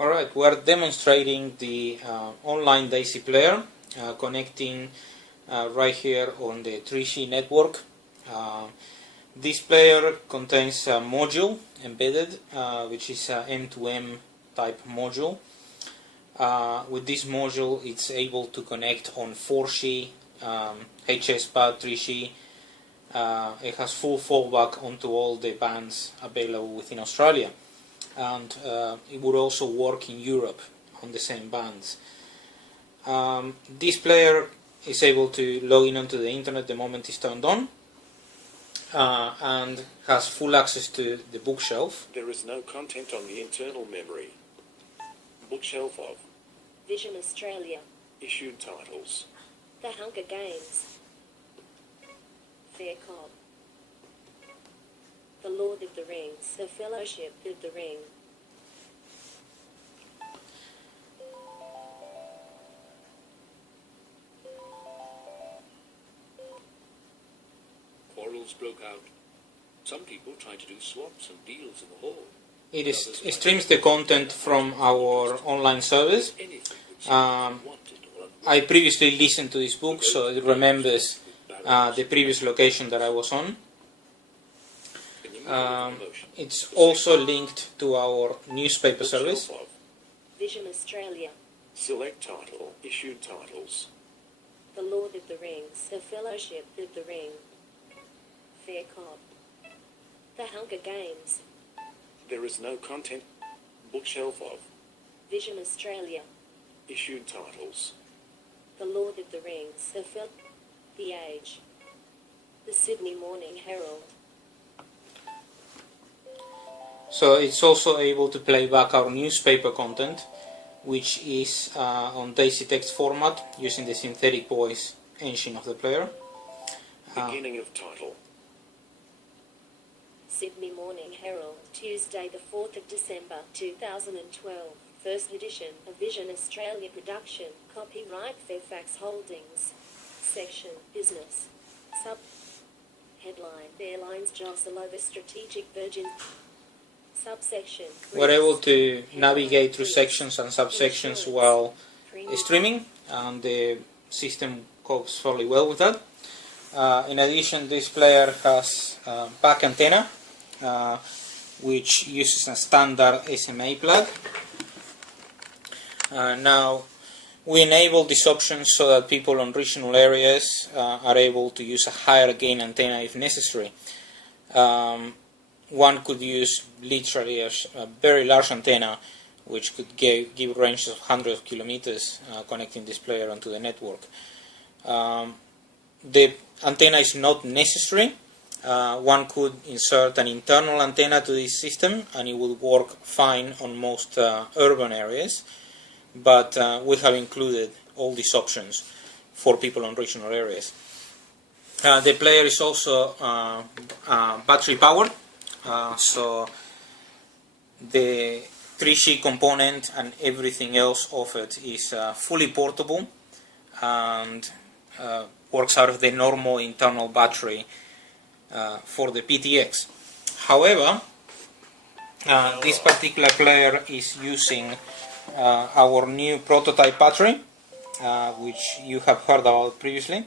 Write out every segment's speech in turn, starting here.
Alright, we're demonstrating the online DAISY player connecting right here on the 3G network. This player contains a module embedded, which is an M2M type module. With this module, it's able to connect on 4G, HSPAD, 3G. It has full fallback onto all the bands available within Australia. And it would also work in Europe on the same bands. This player is able to log in onto the internet the moment it's turned on, and has full access to the bookshelf. There is no content on the internal memory. Bookshelf of Vision Australia. Issued titles. The Hunger Games. Fair Cop. The Lord of the Rings. The Fellowship of the Ring. Quarrels broke out. Some people tried to do swaps and deals in the hall. It streams the content from our online service. I previously listened to this book, so it remembers the previous location that I was on. It's also linked to our newspaper service. Vision Australia. Select title. Issued titles. The Lord of the Rings. The Fellowship of the Ring. Fair Cop. The Hunger Games. There is no content. Bookshelf of Vision Australia. Issued titles. The Lord of the Rings. The Age. The Sydney Morning Herald. So it's also able to play back our newspaper content, which is on DAISY text format using the synthetic voice engine of the player. Beginning of title. Sydney Morning Herald, Tuesday the 4th of December 2012, first edition, a Vision Australia production, copyright Fairfax Holdings, section, business, sub, headline, airlines jostle over strategic Virgin, subsection. We're able to navigate through sections and subsections while streaming, and the system copes fairly well with that. In addition, this player has a back antenna, which uses a standard SMA plug. Now, we enable this option so that people on regional areas are able to use a higher gain antenna if necessary. One could use literally a very large antenna, which could give ranges of hundreds of kilometers connecting this player onto the network. The antenna is not necessary. One could insert an internal antenna to this system and it would work fine on most urban areas, but we have included all these options for people on regional areas. The player is also battery powered, so the 3G component and everything else of it is fully portable and works out of the normal internal battery for the PTX. However, this particular player is using our new prototype battery, which you have heard about previously.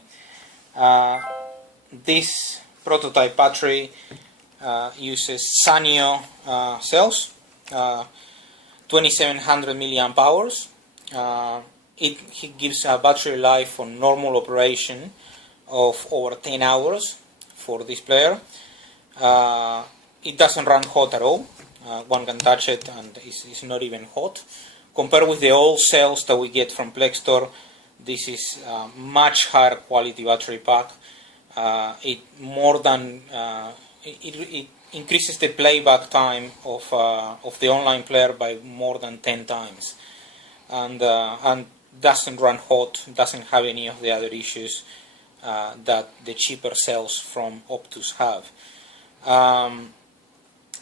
This prototype battery uses Sanyo cells, 2700 milliamp hours. It gives a battery life on normal operation of over 10 hours for this player. It doesn't run hot at all. One can touch it and it's not even hot. Compared with the old cells that we get from Plextor, this is a much higher quality battery pack. It increases the playback time of the online player by more than 10 times, and doesn't run hot, doesn't have any of the other issues that the cheaper cells from Optus have.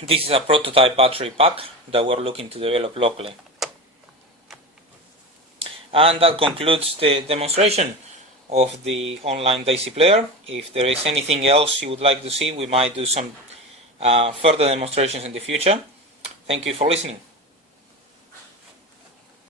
This is a prototype battery pack that we're looking to develop locally. And that concludes the demonstration of the online DAISY player. If there is anything else you would like to see, we might do some further demonstrations in the future. Thank you for listening.